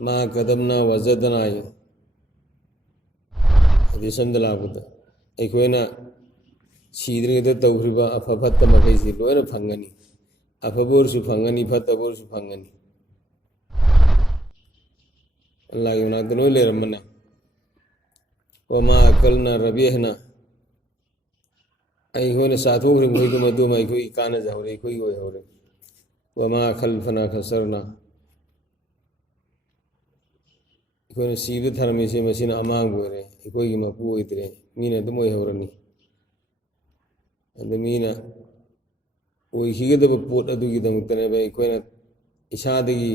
मा कदमना वजदना हदीसम लापद अखोना सीद्रिंगद तौरिबा अफफत मखैसी लोयना फंगनी अफबोरसु फंगनी फतबोरसु फंगनी अल्लाह की मनाते नो लेरमने वमा अकलना रबिहना अखोना साथोख्रे मोइदो मदुमा अखोई काना जहौरे अखोई होय हौरे वमा खल्फना खसरना अखोना सीब थरमेसे मसिना अमांग होरे अखोई मपू होइद्रे मीना दम होय हौरनी अद मीना ओइखिगदब पोट अदुगिदमक्तने बे अखोना इसादगी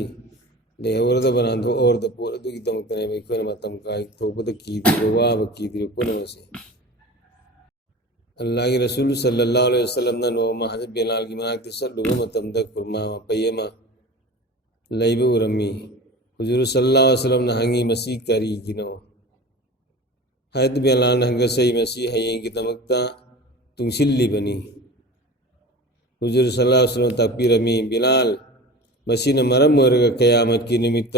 लेहवरदब नांथो और द पोट अदुगिदमक्तने बे अखोना मतम काई थोपद कीदिबो वाब कीदिबो पुनमसे अल्लाह के रसूल सल्लल्लाहु अलैहि वसल्लम ना नोमा हजरत बिलाल की मनाकते सल्लुबो मतमद खुरमा पयमा लैबो उरमी हुजूर सल्लल्लाहु अलैहि वसल्लम ना हंगी मसी करी गिनो हजरत बिलाल हंगसई मसी हयें की दमकता तुंगसिल्लिबनी हुजूर सल्लल्लाहु अलैहि वसल्लम ताकपीरमी बिलाल मसीना मरम ओरगा कयामत की निमित्त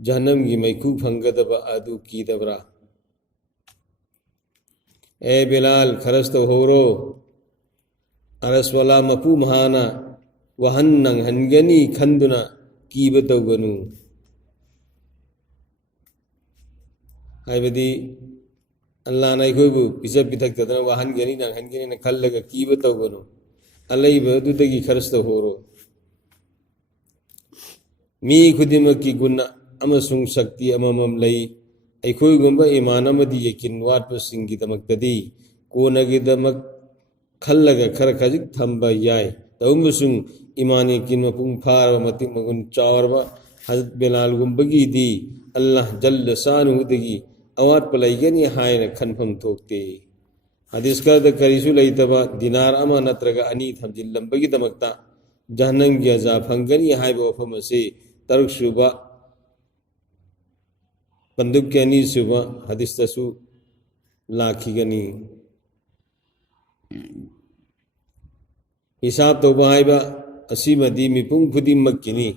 जहन्नम की मैकू फंगदब अदु कीदबरा ए बिलाल खरस तो होरो अरसवला मपू महाना वहन नंग हनगनी खंदुना कीब तौगनु हाइबदी अल्लाह ना अखोइबु पिजब पिथक्तदना वहन गनी नंग हनगनी न खल्लगा कीब तौगनु अल्लाह अदुदगी खरस तो होरो मी खुदिमकी गुण अमसुंग शक्ति अममम लई अखोइगुंबा ईमान अमदी यकिन वाटपसिंगिदमक्तदी कोनगिदमक खल्लगा खर खजिक थंबा याय तौमसुंग ईमान यकिन मपुंग फारबा मतिक मगुन चावरबा हजरत बिलाल गुंबगीदी अल्लाह जल्ल शानुहुदगी अवाटप लैगनी हायना खनफम थोक्ते हदीस करद करिसु लैतबा दिनार अमा नत्रगा अनि थमजिल्लंबगीदमक्ता जहन्नम की अजाब फंगनी हायबा वफम असे तरुक सुबा पंदुक के अनी सुबह हदीस तसु लाखिगनी हिसाब तो बाइबा असीमदी मिपुंग खुदिमक्किनी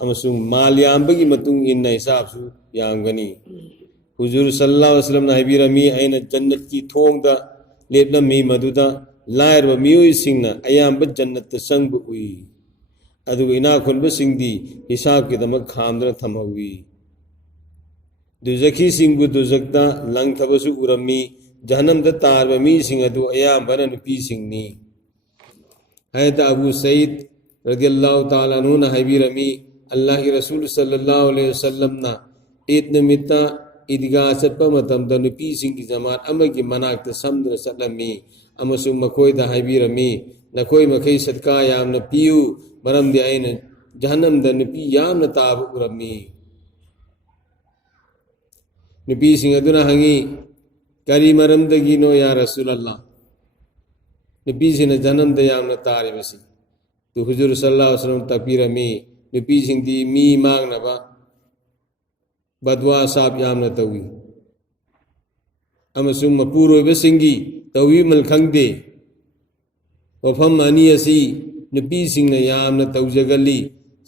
अमसुंग माल यामबगी मतुंग इन्ना हिसाब सु यामगनी हुजूर सल्लल्लाहु अलैहि वसल्लम हाइबिरमी अइना जन्नत की थोंगदा लेपलमी मदुदा लायरबा मियोइसिंगना अयामब जन्नत संग उई अदुग इना खुनबसिंगदी हिसाब के दमक खामदना थमहुई दुजखी सिंगु दुजकता लंग थबसु उरमी जहन्नम द तारब मी सिंग अदु अयामबन नुपी सिंगनी हैत अबू सईद रदियल्लाहु ताला अन्हु न हाइबिरमी अल्लाह के रसूल सल्लल्लाहु अलैहि वसल्लम ना ईद निमित्ता ईदगाह चटपा मतमद नुपी सिंगी जमात अमगी मनाकत समदुना चटलमी अमसुंग मखोयदा हाइबिरमी नखोय मखै सदका यामना पियु मरमदि अइना जहन्नम द नुपी यामना ताब उरमी नुपी सिंग अदुना हंगी करी मरमदगिनो या रसूल अल्लाह नुपी सिंग जहन्नम द यामना तारिबसी तो हुजूर सल्लल्लाहु अलैहि वसल्लम तकबीरमी नुपी सिंग दी मी मांगनबा बदवा साब यामना तवी अमसुंग मपुरोइबा सिंगी तवी मल खंगदे वफम अनी असी नुपी सिंगना यामना तौजगली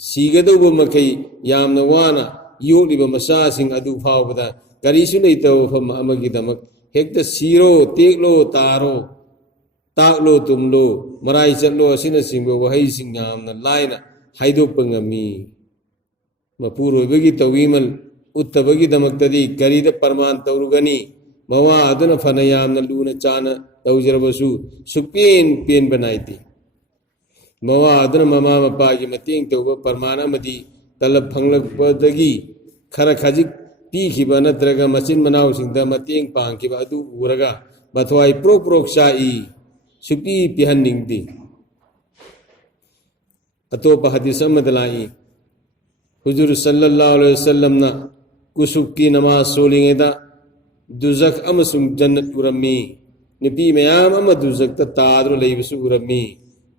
सीगदौबा मखै यामना वाना योलिबा मसासिंग अदु फावबदा करीसु लेतब वफम अमगिदमक हेक्ता सीरो तेकलो तारो ताकलो तुमलो मराई चलो असिना सिंगबा वहै सिंग यामना लायना हाइदोक्पा ngami मपुरोइबगी तवीमल उत्तबगिदमक्तदी करीदा परमान तौरुगनी मवा अदुना फना यामना लूना चाना तौजरबसु सुपेन पेन बनाइती मवा अदुना ममा मपागी मतेंग तौबा परमान अमदी तलब फंगलकपदगी खर खजिक पीखिबा नत्रगा मचिन मनावसिंगदा मतेंग पांखिबा अदु उरगा बथवाई प्रोक प्रोक शाई सुपी पिहन्निंगदी अतोपा हदीस अमदलाई हुजूर सल्लल्लाहु अलैहि वसल्लम ना कुसुक की नमाज सोलिंगेदा दुजक अमसुंग जन्नत उरमी नुपी मयाम अमा दुजकता तादुना लैबसु उरमी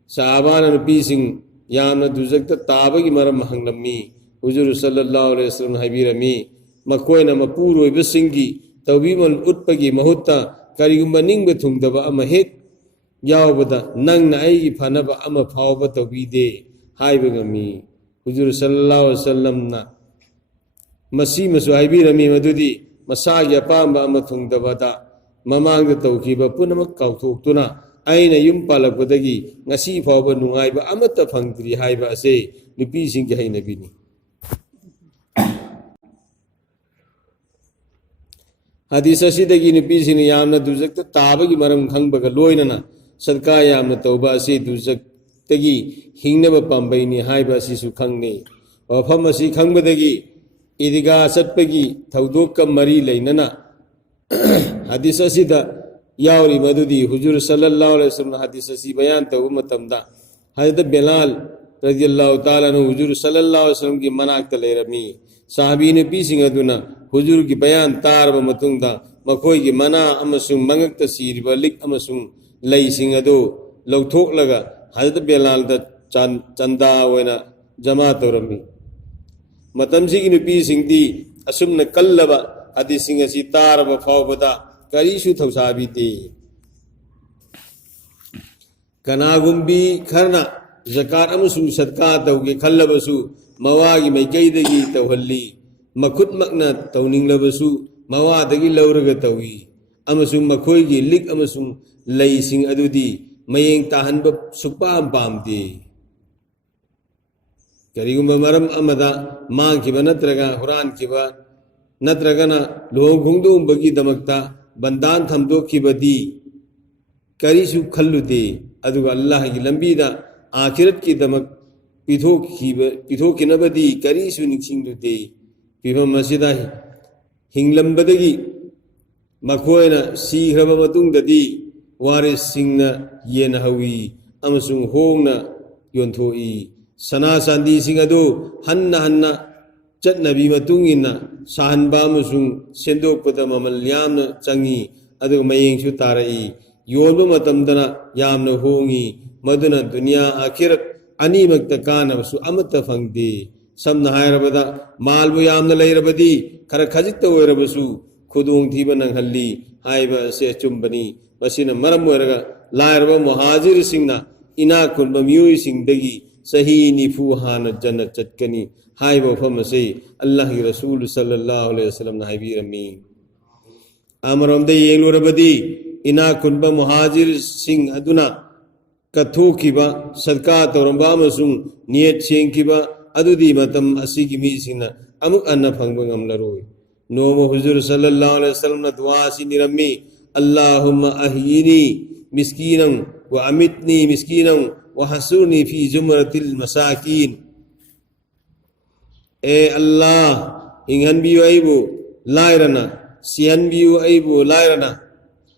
साहबाना नुपी सिंग यामना दुजकता ताबगी मरम हंगलमी हुजूर सल्लल्लाहु अलैहि वसल्लम हाइबिरमी मखोयना मपुरोइबसिंगी तौबीमल उत्पगी महुत्ता करिगुंबा निंगबा थुंगदबा अमा हेक यावबदा नंगना आइगी फनबा अमा फावबा तौबीदे हाइबगमी हुजूर सल्लल्लाहु अलैहि वसल्लम ना मसीमसु हाइबिरमी मदुदी मसागी अपांबा अमा थुंगदबदा ममांगदा तौखिबा पुनमक काउथोक्तुना अइना युम पालकपदगी ngasi फावबा नुंगाइबा अमत्ता फंगद्री हाइबा असे नुपीसिंगी हाइनबिनी हदीस असिदगी नुपीसिंग यामना दुजकता ताबगी मरम खंगबगा लोइनना सदका यामना तौबा असे दुजकतगी हिंगनबा पांबैनी हाइबा असिसु खंगने वफम असि खंगबदगी इदिगा सत्पगी थौदोक मरी लेनना हदीस असिदा यावरी मदुदी हुजूर सल्लल्लाहु अलैहि वसल्लम हदीस असि बयान तौब मतमदा हजरत बिलाल रज़ियल्लाहु ताला नु हुजूर सल्लल्लाहु अलैहि वसल्लम की मनाक्ता लेरमी साहबी नुपीसिंग अदुना हुजूर की बयान तारबा मतुंगदा मखोई मना अमसुंग मंगक्ता सीरिबा लिक अमसुंग लैसिंग अदो लौथोक्लगा हजरत बिलाल दा चंदा ओइना जमा तौरमी मतमसिगी नुपीसिंगदी असुमना कल्लबा हदीसिंग असि तारबा फावबदा करीसु थौसाबीते कनागुंबी खरना ज़कात अमसुंग सदका तौगे खल्लबसु मवागी मैकैदगी तौहल्ली मखुदमकना तौनिंगलबसु मवादगी लौरगा तौई अमसुंग मखोईगी लिक अमसुंग लैसिंग अदुदी मयेंग ताहनबा सुपाम पामदे करीगुंबा मरम अमदा मांगखिबा नत्रगा हुरानखिबा नत्रगना लुहोंखोंदोंबगी दमकता बंदान थमदोखिबदी करीसु खल्लुदे अदुगा अल्लाह की लंबीदा आखिरत की दमक पिथोखिनबदी करीसु निंगसिंगदुदे फिबम असिदा हिंगलंबदगी मखोयना सीख्रबा मतुंगददी वारिससिंगना येनहवी अमसुंग होंगना योंथोई सना चांदी सिंह अदो हन्ना हन्ना चटनबी मतुंगिना साहनबा अमसुंग सेंदोकपदा ममल यामना चंगी अदुगा मयेंगसु तारई योनबा मतमदना यामना होंगी मदुना दुनिया आखिरत अनीमक्ता कानबसु अमत्ता फंगदे समना हायरबदा मालबु यामना लैरबदी खर खजिक्ता ओइरबसु खुदोंग थीबा नंगहल्ली हाइबा से चुंबनी मसिना मरम ओइरगा लायरबा मुहाजिर सिंगना इना कुनबा मियोय सिंगदगी सही निफु हान जन्नत चटकनी हाइबा फमसे अल्लाह की रसूल सल्लल्लाहु अलैहि वसल्लम ना हाइबिरमी अमरमदे येंगलोरबदी इना कुनबा मुहाजिर सिंग अदुना कथोखिबा सदका तौरंबा अमसुंग नियत सेंखिबा अदुदी मतम असिगी मीसिंगना अमुक अन्ना फंगबा ngamlaroy नोमो हुजूर सल्लल्लाहु अलैहि वसल्लम ना दुआ सि निरम्मी अल्लाहुम्मा अहयिनी मिस्कीनन व अमितनी मिस्कीनन व हसुरनी फी जुमरतिल मसाकीन ए अल्लाह हिंगहनबियो अइबु लायरना सिहनबियो अइबु लायरना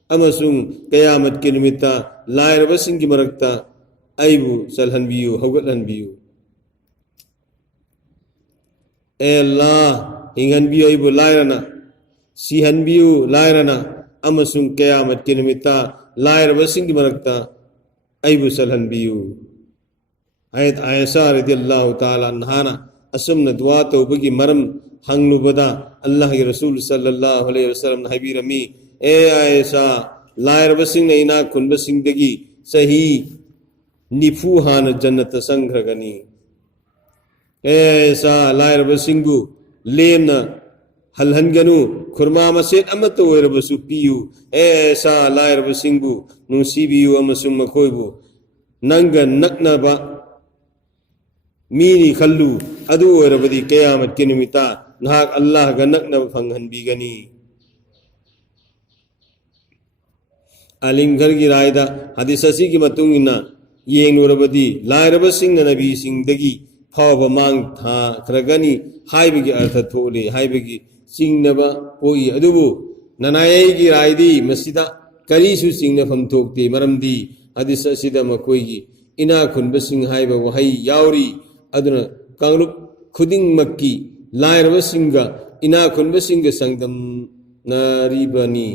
अमसुंग कयामत के निमित्ता लायरबसिंगी मरक्ता अइबु चलहनबियो हौगतहनबियो ए अल्लाह हिंगहनबियो अइबु लायरना सिहनबियो लायरना अमसुंग कयामत के निमित्ता लायरबसिंगी मरक्ता अइबु चलहनबियो आयत आयशा रज़ियल्लाहु ताला अन्हाना असुमना दुआ तौबगी मरम हंगलुबदा अल्लाह के रसूल सल्लल्लाहु अलैहि वसल्लम हाइबिरमी ए आयशा लायरबसिंगना इना खुनबसिंगदगी सही निफु हान जन्नत संग्रगनी ए आयशा लायरबसिंगु लेमना हलहनगनु खुरमा मसेत अमत ओइरबसु पियु ए आयशा लायरबसिंगु नुंसीबियु अमसुंग मखोइबु नंगा नकनबा मीनी खल्लु अदु ओइरबदी कयामत के निमित्ता नाहक अल्लाह गा नकनबा फंगहनबिगनी अलिंगर की रायदा हदीस असी की मतुंगिना येंगलोरबदी लायरबसिंगना नबीसिंगदगी फावबा मांग था खरगनी हाइबगी अर्थ थोले हाइबगी चिंगनबा होई अदुबु ननायै की रायदी मसिदा करीसु चिंगनफम थोक्ते मरमदी हदीस असिदा मकोईगी इना खुनबसिंग हाइबा वहै यावरी अदुना कांगलुप खुदिंग मक्की लायरबसिंगा इना खुनबसिंगा संगदम नारीबनी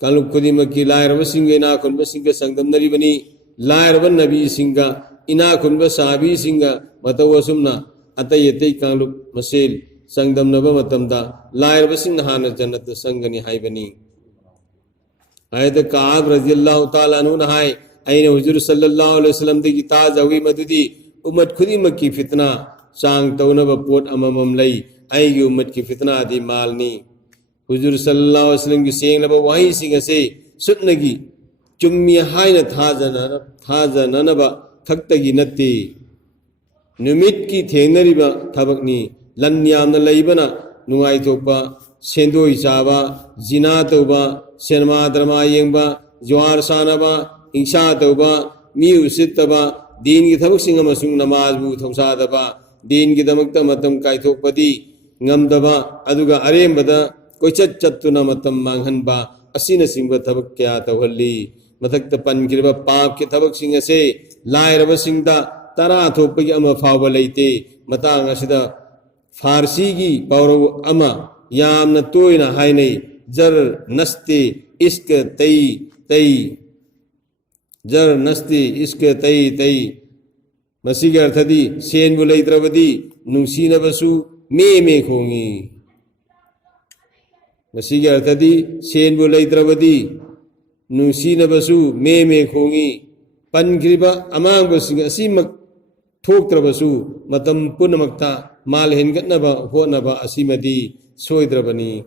कांगलुप खुदिमक्की लायरबसिंगा इना खुनबसिंगा संगदम नारीबनी लायरब नबी सिंगा इना खुनबा साहबी सिंगा मतवसुमना अतै अतै कांगलुप मसेल संगदमनबा मतमदा लायरबसिंग हाना जन्नत संगनी हाइबनी आयत काब रज़ियल्लाहु ताला अन्हु नहाय अइने हुजूर सल्लल्लाहु अलैहि वसल्लम दगी ताज अवी मदुदी उम्मत खुदिमक्की फितना चांग तौनब पोट अममम लई आईगी उम्मत की फितना दी मालनी हुजूर सल्लल्लाहु अलैहि वसल्लम की सेंगलब वही सिंग से सुतनगी चुम्मी हायन थाजननब खक्तगी नत्ती नुमित की थेंगनरिबा थबकनी लन यामना लईबना नुंगाई थोपा सेंदोई चाबा जिना तौबा सिनेमा ड्रामा येंबा ज्वार सानबा हिंसा तौबा मी उसितबा दीन की थबक सिंग अमसुंग नमाजबु थौसादबा दीन की दमकता मतम कायथोकपदी ngam-daba aduga arembada koichat chattuna matam manghanba asina singba thabak kya tawhalli mathakta pankiriba paap ke thabak sing ase lairaba singda tara thopagi ama fawba leite matang asida farsi gi pawraw ama yamna toina hainai jar naste isk tai tai jar naste isk tai tai masiga arthadi sen bu leitrabadi nungsina basu me me khongi masiga arthadi sen bu leitrabadi nungsina basu me khongi pankriba amang basing asimak thoktrabasu matam punamakta mal hengatnaba honaba asimadi soidrabani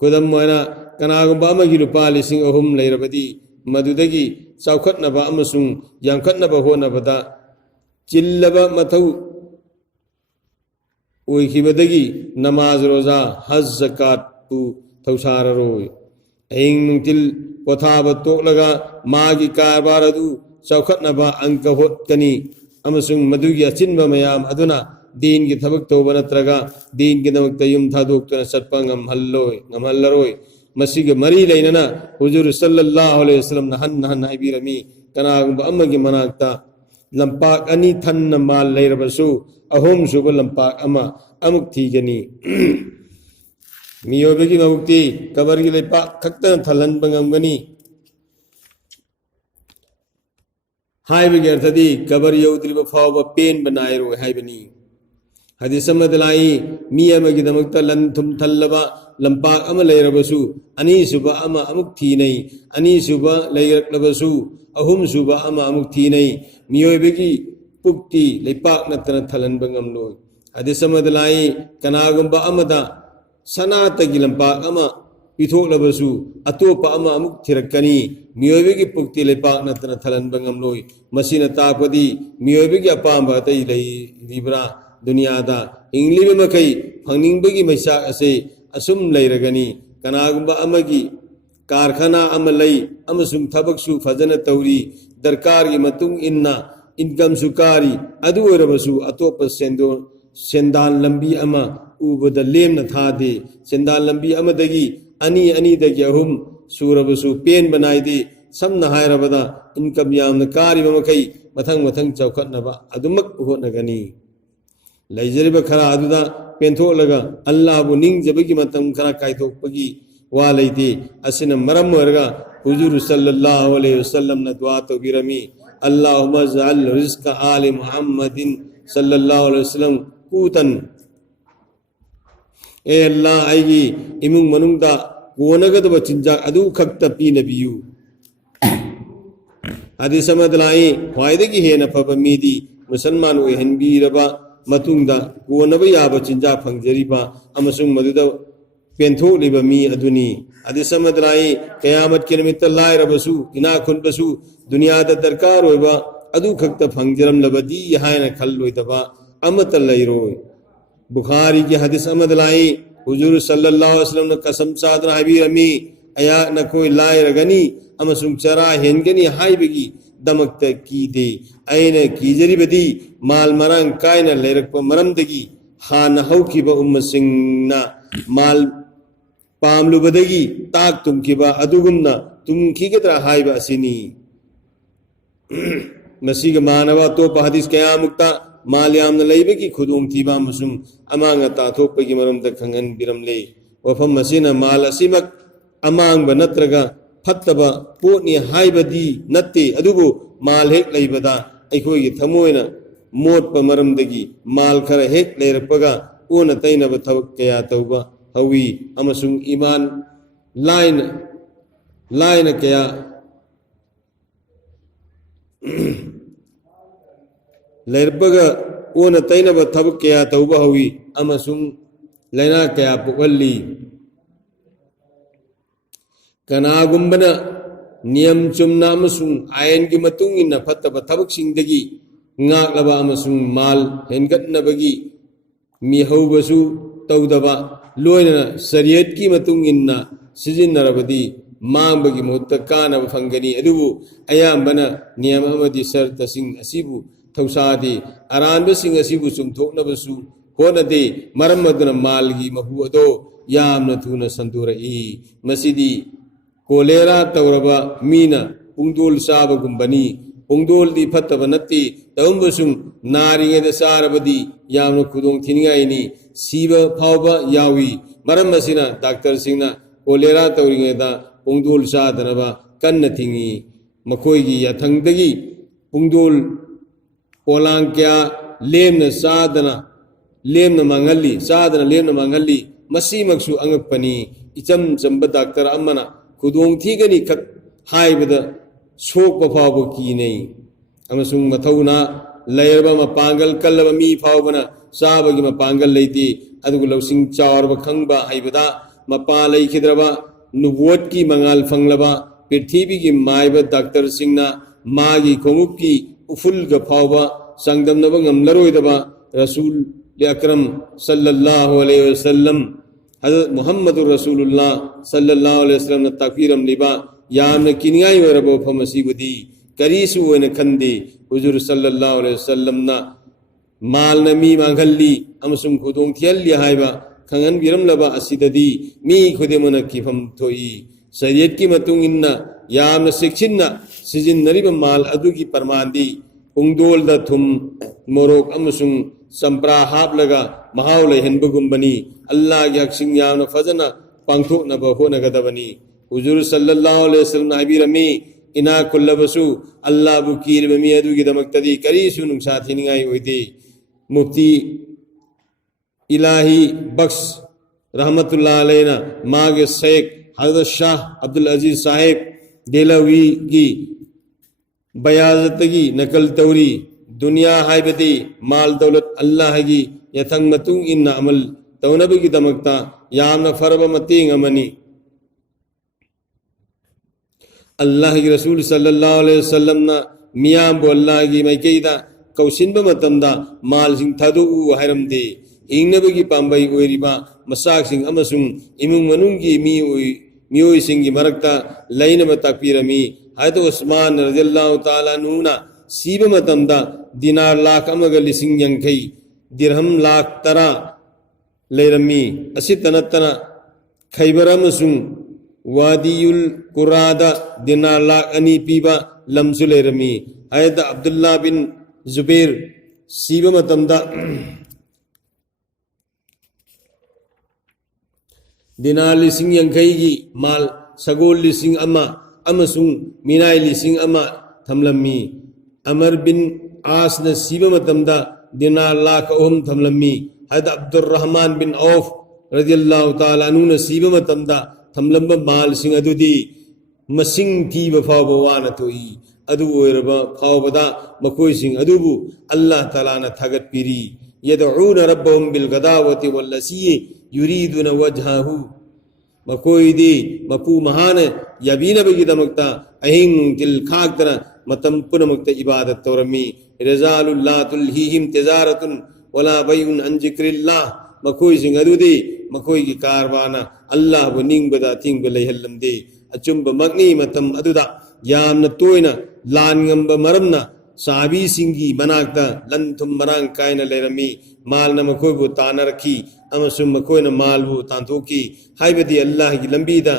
kodam moina kanagumba amagi lupa lising ahum leirabadi madudagi chaukhatnaba amasung yamkhatnaba honabada chillaba mathau oikibadagi namaz roza haj zakat pu thausararoi aing nungtil pothaba toklaga magi karbar adu chaukhatnaba angka hotkani amasung madugi achinba mayam aduna deen ki thabak toba natraga deen ki damakta yum thadoktuna satpa ngamhallaroi masiga mari leinana huzur sallallahu alaihi wasallam nahan haibirami kanagumba amagi manakta lampak ani thanna mal leirabasu ahom suba lampak ama amuk thigani miyobegi mabukti kabargi lepa khakta thalan bangamgani haibegi arthadi kabar yaudriba fawba pen banairo haibani hadis amadlai miyamagi damakta lan thum thallaba lampak ama leirabasu ani suba ama amuk thinai ani suba leiraklabasu ahum suba ama amuk thinai miyobegi pukti lepak natana thalan bangamlo hadis amadlai kanagumba amada sanatagi lampak ama pithoklabasu atopa ama amuk thirakani miyobegi pukti lepak natana thalan bangamlo masina tapadi miyobegi apamba tai lei ribra दुनिया दा English में कई फंगनिंग बगी मैसा असे assume लेरगनी कनागुंबा अमगी कारखाना अमलई अमसुम थबक सु फजन तौरी दरकार की मतुंग इन्ना इनकम सुकारी अदु ओरबसु अतोप सेंदो सेंदान लंबी अमा उबद लेम न था दे सेंदान लंबी अमदगी अनि दगी अहुम सूरबसु पेन बनाई दे समना हायरबदा इनकम याम न कारी ममकई मथंग चौखटनबा अदुमक होनगनी लैजरिब खरा अदुदा पेंथोलगा अल्लाह बु निंगजबगी मतम खरा कायथोकपगी वा लैते असिना मरम ओरगा हुजूर सल्लल्लाहु अलैहि वसल्लम न दुआ तो बिरमी अल्लाहुम्मा जअल रिज़्क़ आले मुहम्मदिन सल्लल्लाहु अलैहि वसल्लम कूतन ए अल्लाह आईगी इमुंग मनुंगदा गोनगदब चिंजा अदु खक्ता पी नबियु हदीस मदलाई ख्वाइदगी हेना फब मीदी मुसलमान ओहनबीरबा मतुंगदा कोनबा याबा चिंजा फंगजरीबा अमसुंग मदुदा पेंथोलिबा मी अदुनी अदिसमदराई कयामत के निमित्त लायरबसु इना खुनबसु दुनियादा दरकार होइबा अदु खक्ता फंगजरम लबदी हायना खल्लोइदबा अमत लैरोय बुखारी की हदीस अमदलाई हुजूर सल्लल्लाहु अलैहि वसल्लम ने कसम सादना हबीरमी अया न कोई लायरगनी अमसुंग चरा हेनगनी हाइबगी दमकता की दे आयना कीजरीबदी माल मरंग कायना लेरकप मरमदगी हान हौकिबा उम्मसिंगना माल पामलुबदगी ताक तुमकिबा अदुगुमना तुमखिगद्रा हाइबा असिनी मसीग मानवा तो हदीस कयामुक्ता माल यामना लैबगी खुदुम थीबा मसुम अमांगा ताथोपगी मरमदा खंगन बिरमले वफम मसीना माल असिमक अमांग नत्रगा फत्तबा पोटनी हाइबदी नत्ते अदुबु माल हेक लैबदा अखोगी थमोयना मोटप मरमदगी माल खरा हेक लेरपगा ओन तैनब थबक कया तौबा हवी अमसुंग ईमान लाइन कया लेरपगा ओन तैनब थबक कया तौबा हवी अमसुंग लैना कया पोकल्ली कनागुंबना नियम चुमना अमसुंग आयन की मतुंग इन्ना फत्तब थबक सिंगदगी ngaklaba amasung mal hengatnabagi mihaubasu tawdaba loina sariyat ki matung inna sijinnarabadi mambagi mutta kana phangani adubu ayambana niyam amadi sarta sing asibu thausadi aranba sing asibu sumthoknabasu honade maramaduna malgi mahu ado yamna thuna sandurai masidi kolera tawraba mina pungdul saba gumbani pungdul di fataba natti तंबसुं नारिंगेद सारबदी यामनो खुदोंग थिनिगाइनी सीबा फावबा यावी मरम मसिना doctor सिंगना cholera तौरिंगेदा पुंगदोल सादनबा कन्न थिंगी मखोइगी याथंगदगी पुंगदोल पोलांग क्या Lemna सादना Lemna मांगल्ली सादना Lemna मांगल्ली मसी मक्सु अंगपनी इचम Chamba doctor अम्मना खुदोंग थिगनी खत हाइबदा सोकबा फावबा की नहीं अमसुंग मथौना लैरबा मपांगल कल्लबा मी फावबना साबगी मपांगल लैती अदुगु लौसिंग चावरब खंगबा हाइबदा मपा लैखिद्रबा नुबोट की मंगाल फंगलबा पृथ्वी की माइबा डॉक्टर सिंगना मागी खोमुकी उफुल ग फावबा संगदमनबा ngमलरोइदबा रसूल अकरम सल्लल्लाहु अलैहि वसल्लम हजरत मुहम्मदुर रसूलुल्लाह सल्लल्लाहु अलैहि वसल्लम न तकफीरम लिबा यामन किनियाई वरबो फमसीबदी करीसु वन खंदे हुजूर सल्लल्लाहु अलैहि वसल्लम ना माल नमी मांगल्ली अमसुम खुदोंग थियल्ली हाइबा खंगन बिरमलबा असिददी मी खुदेमन किफम थोई शरीयत की मतुंग इन्ना यामन शिक्षिन्ना सिजिन्नरिबा माल अदुगी परमांदी पुंगदोल द थुम मोरोक अमसुंग संप्रा हापलगा महाव लैहनबगुंबनी अल्लाह की हकसिंग यामन फजना पांगथोकनबा होनगदबनी हुजूर सल्लल्लाहु अलैहि वसल्लम हाबिरमी इना कुल्लबसु अल्लाह बुकीर बमी अदुगी दमक्तदी करीसु नुंसा थिनिगाई ओइदे मुफ्ती इलाही बख्श रहमतुल्लाह अलैना मागे शेख हजरत शाह अब्दुल अजीज साहिब देलवी की बयाजतगी नकल तौरी दुनिया हाइबदी माल दौलत अल्लाह की यथंग मतुंग इन्ना अमल तौनबगी दमक्ता यामना फरब मतींग अमनी अल्लाह की रसूल सल्लल्लाहु अलैहि वसल्लम ना मियां बो अल्लाह की मैकेदा कौसिनबा मतमदा माल सिंग थादु हायरमदे इंगनबगी पांबई ओइरिबा मसाक सिंग अमसुंग इमुंग मनुंग की मियोय सिंग की मरकता लैनबा ताकपीरमी हयत उस्मान रज़ियल्लाहु ताला नुना सीबा मतमदा दिनार लाख अमगा लिसिंग यंखई दिरहम लाख तरा लैरमी असितनतना खैबर अमसुंग वादियुल कुरादा दिनार लाख अनि पीबा लमसु लैरमी हयत अब्दुल्ला बिन जुबैर सीबा मतमदा दिनार लिसिंग यंखई की माल सगोल लिसिंग अमा अमसुंग मिनाई लिसिंग अमा थमलमी अमर बिन आस न सीबा मतमदा दिनार लाख अहम थमलमी हयत अब्दुर्रहमान बिन औफ रज़ियल्लाहु ताला अन्हु न सीबा मतमदा थमलंबा माल सिंग अदुदी मसिंग थीबा फावबा वाना थोई अदु ओइरबा फावबदा मखोय सिंग अदुबु अल्लाह ताला न थागत पिरी यदऊन रब्बहुम बिल गदावति वल लसी युरीदुन वजहहु मखोय दी मपू महान यबीनबगी दमक्ता अहिंग तिल खाक्तना मतम पुनमक्ता इबादत तौरमी रजालुल्लाह तुलहीहिम तिजारतुन वला बैउन अन जिक्रिल्लाह मखोय सिंग अदुदी मखोय की कारवाना अल्लाह बु निंगबदा थिंगबा लैहल्लमदे अचुंबा मगनी मतम अदुदा यामना तोयना लानगंबा मरमना साबी सिंगी मनाक्ता लन थुम मरांग कायना लैरमी मालना मखोयबु तानरखी अमसुम मखोयना मालबु तांथोकी हाइबदी अल्लाह की लंबीदा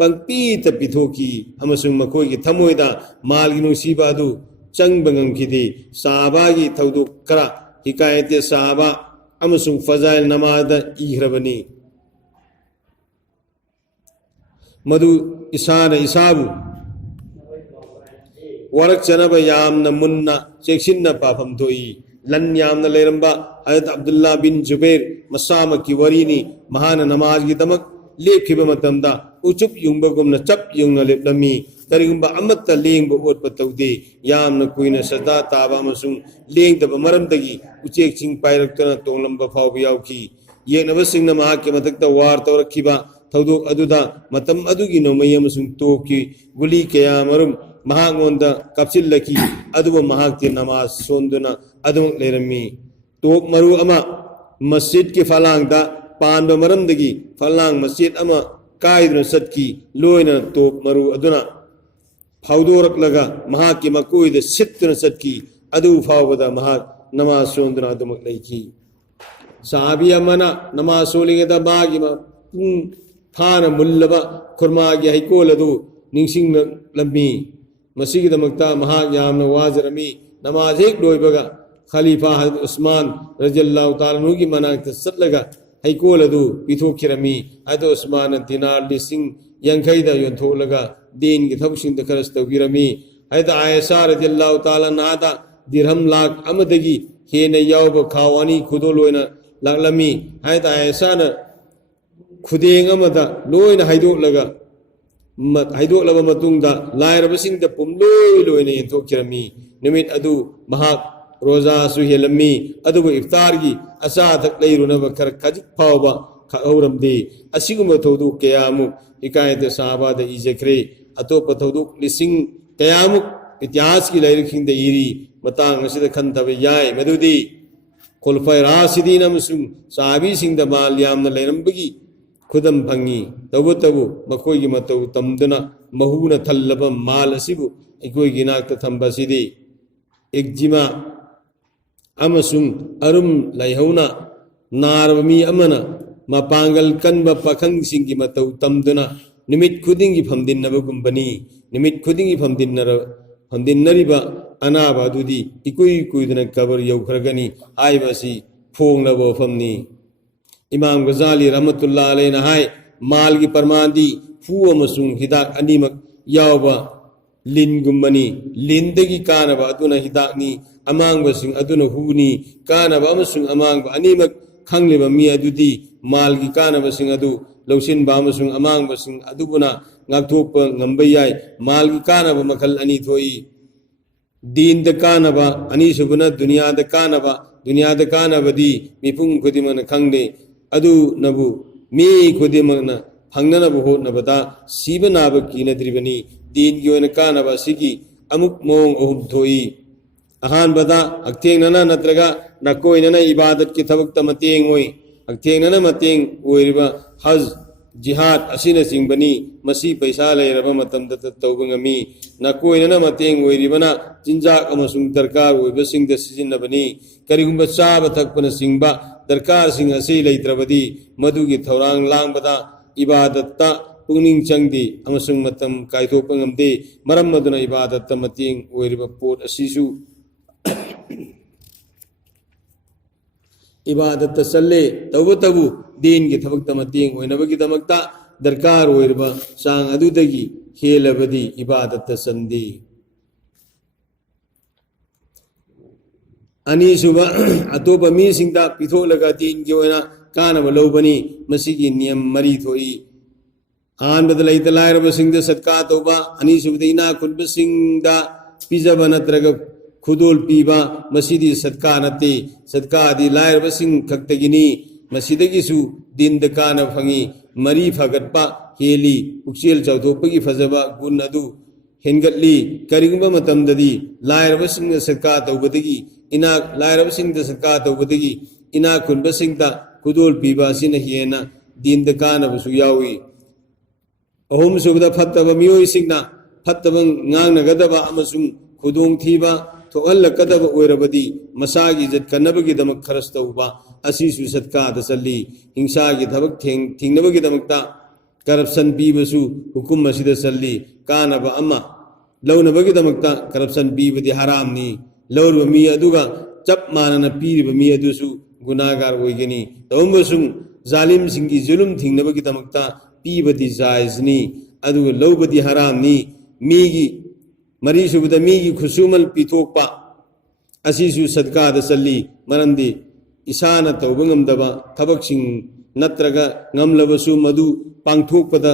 पंक्पीता पिथोकी अमसुम मखोय की थमोयदा माल की नुसीबा अदु चंगबा ngमखिदे साहाबागी थौदोक खरा हिकायते साहाबा अमसुम फजाइल नमाजदा इख्रबनी मधु इसान इसाबु वरक चनब यामना मुन्ना चेक्सिन्ना पाफम थोई लन यामना लैरंबा हयत अब्दुल्ला बिन जुबैर मसाम की वरीनी महान नमाज की दमक लेखिबा मतमदा ucup yungbagumna chap yungna leplami karigumba amatta lengba otpa tawde yamna kuina sada taba amasung lengdaba maramdagi uchek ching pairaktana tonglamba fawba yawki yenaba singna mahakki matakta war tawrakkiba thawdok aduda matam adugi nomai amasung toki guli kaya marum mahangonda kapsillaki aduba mahakti namaz sonduna adum lerami tok maru ama masjid ki falangda panba maramdagi falang masjid ama kaidna satki loina tok maru aduna phawdoraklaga mahakki makoida sittuna satki adu phawbada mahak namaz sonduna adumak leiki sahabi amana namaz solingeda bagi ma thana mullaba khurmagi haikol adu ningsing lammi masigidamagta mahak yamna wazirami namaz hek loibaga khalifa Hazrat Usman radhiyallahu ta'ala anhu ki manakta satlaga haikol adu pithokkirami Hazrat Usman dinar lising yankaida yontolaga din ki thabsing da kharas tawbirami Hazrat Aisha radhiyallahu ta'ala anha dirham lakh amadagi hena yawba khawani khudoloina laklami Hazrat Aisha na khudeng amada loina haidolaga haidolaba matungda lairabasingda pumloi loina yenthokirami numit adu mahak roza su helami adubu iftargi asa thak leirunaba khar khajik phawba khauramde asiguma thodu kayamu hikayat sahaba da ijekre atopa thodu lising kayamu itihas ki lairikhin da iri matang asida khantaba yai madudi khulfai rasidin amsung sahabi singda mal yamna leirambagi khudam phangi tabu makoi gi matau tamduna mahuna thallaba mal asibu ikoi gi nakta thamba sidi ekjima amasung arum laihona narami amana mapangal kanba pakhang singi matau tamduna nimit khudingi phamdinnaba gumbani nimit khudingi phamdinnariba anaba dudi ikoi kuiduna kabar yaukragani aibasi phonglabo famni Imam Ghazali rahmatullah alayhi na hai mal gi parmandi fu amasung hidak animak yawba lin gumbani lindagi kanaba aduna hidak ni amang basing aduna huni kanaba amasung amang ba animak khangliba mi adudi mal gi kanaba sing adu lawsin ba amasung amang basing adubuna ngakthokpa ngambayai mal gi kanaba makhal ani thoi din da kanaba ani subuna dunya da kanaba di mipung khudimana khangde adu nabu mi khudimana phangnabu hotnabada siba naba kinadribani din gi oina kanaba sigi amuk mong ohum thoi ahan bada aktengnana natraga nakoinana ibadat ki thabakta mateng oi aktengnana mateng oiriba haj jihad asina singbani masi paisa leiraba matamda tawbangami nakoinana mateng oiribana jinjak amasung darkar oiba singda sijinnabani karigumba chaba thakpana singba darkar sing ase leitrabadi madugi thorang langbada ibadatta pungning changdi amasung matam kaithokpa ngamde maram maduna ibadatta mateng oiriba pot asisu ibadatta salle tabu din gi thabakta mateng oinabagi damakta darkar oiriba sang adudagi helabadi ibadatta sandi ani suba atopa mi singda pitolaga din gi oina kanaba lobani masigi niyam mari thoi an badalai talairaba singda satka toba ani subda ina kunba singda pijaba natraga khudol piba masidi satka nate satka di lairaba sing khaktagini masidagi su din da kana phangi mari phagatpa heli ukchel chawthopagi fajaba gun adu hengatli karigumba matamdadi lairaba sing satka tawbadagi ina lairaba sing da satka tawbadagi ina kunba singda khudol piba sina hiena din da kana basu yawi ahum subda phattaba miyoi singna phattaba ngangnagadaba amasung khudong thiba thoallakadaba oirabadi masagi jat kanabagi damak kharas tawba asisu satka da salli hingsagi thabak thingnabagi damakta corruption pibasu hukum masida salli kanaba amma lawnabagi damakta corruption pibadi haram ni lawrba mi aduga chap manana piriba mi adusu gunagar oigani tawmbasung zalim singi zulum thingnabagi damakta pibadi jaiz ni aduga lawbadi haram ni migi mari subda migi khusumal pitokpa asisu sadqa da salli marandi isana tawbangam daba thabaksing natraga ngamlabasu madu pangthokpada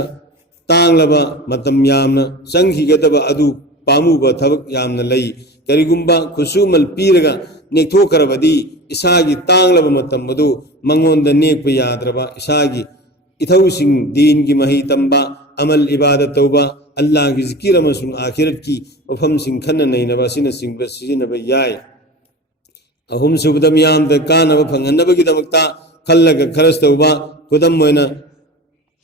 तांगलबा मतम यामना चंखिगदबा अदु पामुबा थबक यामना लई करिगुंबा खुसुमल पीरगा नेक्थोखरबदी इसागी तांगलबा मतम मदु मंगोंद नेकप याद्रबा इसागी इथौसिंग दीन की मही तंबा अमल इबादत तौबा अल्लाह की जिकिर अमसुंग आखिरत की वफम सिंह खन्न नैनबा सिन सिंह सिजिनबा याय अहुम सुबद मियाम द कानब फंगनबगी दमक्ता खल्लग खरस तौबा खुदम मोइना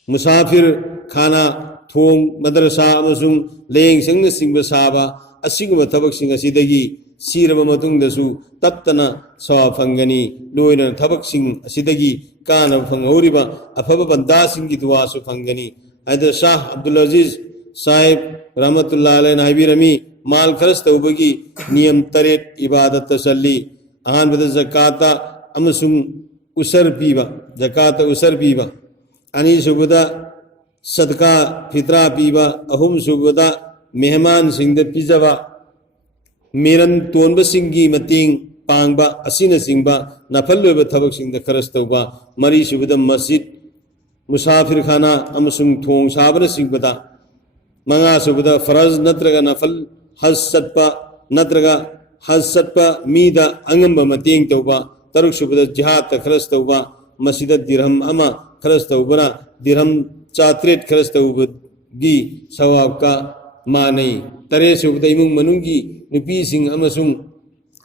मुसाफिर खाना थोंग मदरसा अमसुंग लेंग संग सिंह साबा असिगुब थबक सिंह असिदगी सीरब मतुंगदसु तत्तना सवा फंगनी लोइना थबक सिंह असिदगी कानब फंगौरिबा अफब बंदा सिंह की दुआसु फंगनी हैदर शाह अब्दुल अजीज साहिब रहमतुल्लाह अलैहि नाइबिरमी माल खरस तौबगी नियम तरेट इबादत तसल्ली अहानबद ज़काता अमसुंग उसर पीबा ज़कात उसर पीबा अनी सुबदा सदका फित्रा पीबा अहुम सुबदा मेहमान सिंह पिजबा मेरन तोनब सिंगी मतिंग पांगबा असिन सिंगबा नफल लोब थबक सिंह खरस तौबा मरी सुबदा मस्जिद मुसाफिर खाना अमसुंग थोंग साबन सिंगबदा मंगा सुबदा फरज नत्रगा नफल हज सत्पा नत्रगा हज सत्पा मीदा अंगंब मतेंग तौबा तरुक सुबदा जिहाद खरस तौबा मस्जिद दिरहम अमा खरस तौबना दिरहम चात्रेट खरस तौबगी सवाब का मानई तरे सुबदा इमुंग मनुंगी नुपी सिंह अमसुंग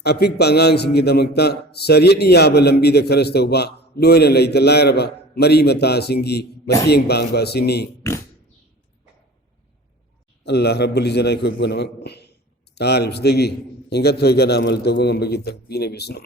अपिक पांगांग सिंह दमक्ता शरीयत याब लंबी द खरस तौबा लोइना लैत लायरबा मरी मता सिंगी मतेंग पांगबा सिनी अल्लाह रब्बुल इज्जत को पुनः तारिफ दगी इंगत होय गदा अमल तो गंबगी तक पीने बिस्नु